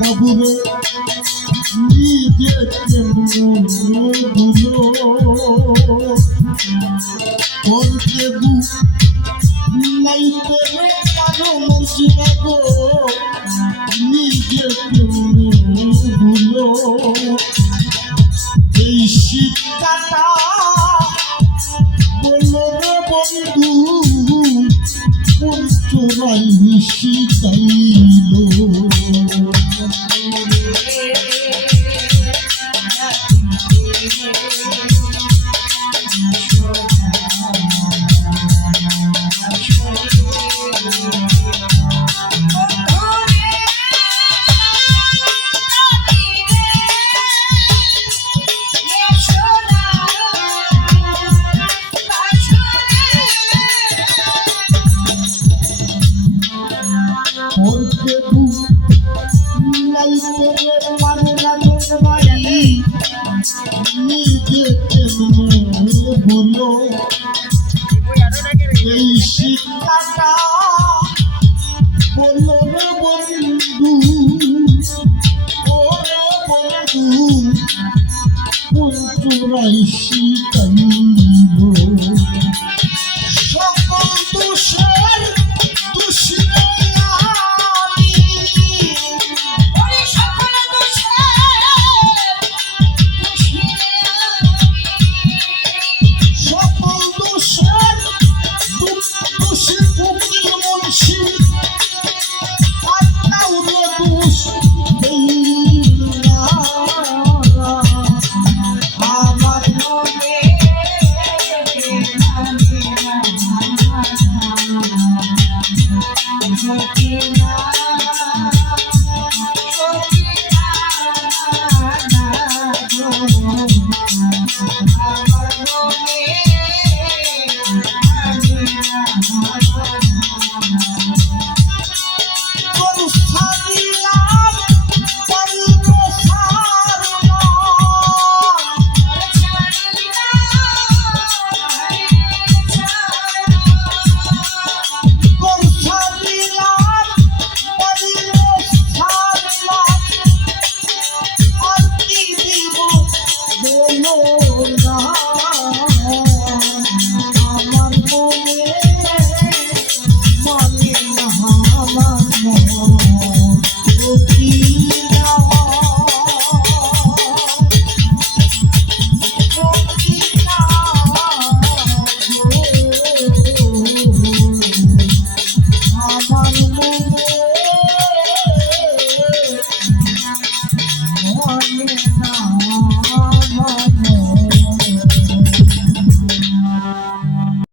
বাবুরে নিজে কেমন বুঝো পড়তে বুঝাইতে পারো মসজিদ গো নিজে কেমন Thank you. Right, she can go. Shop on Oh. know.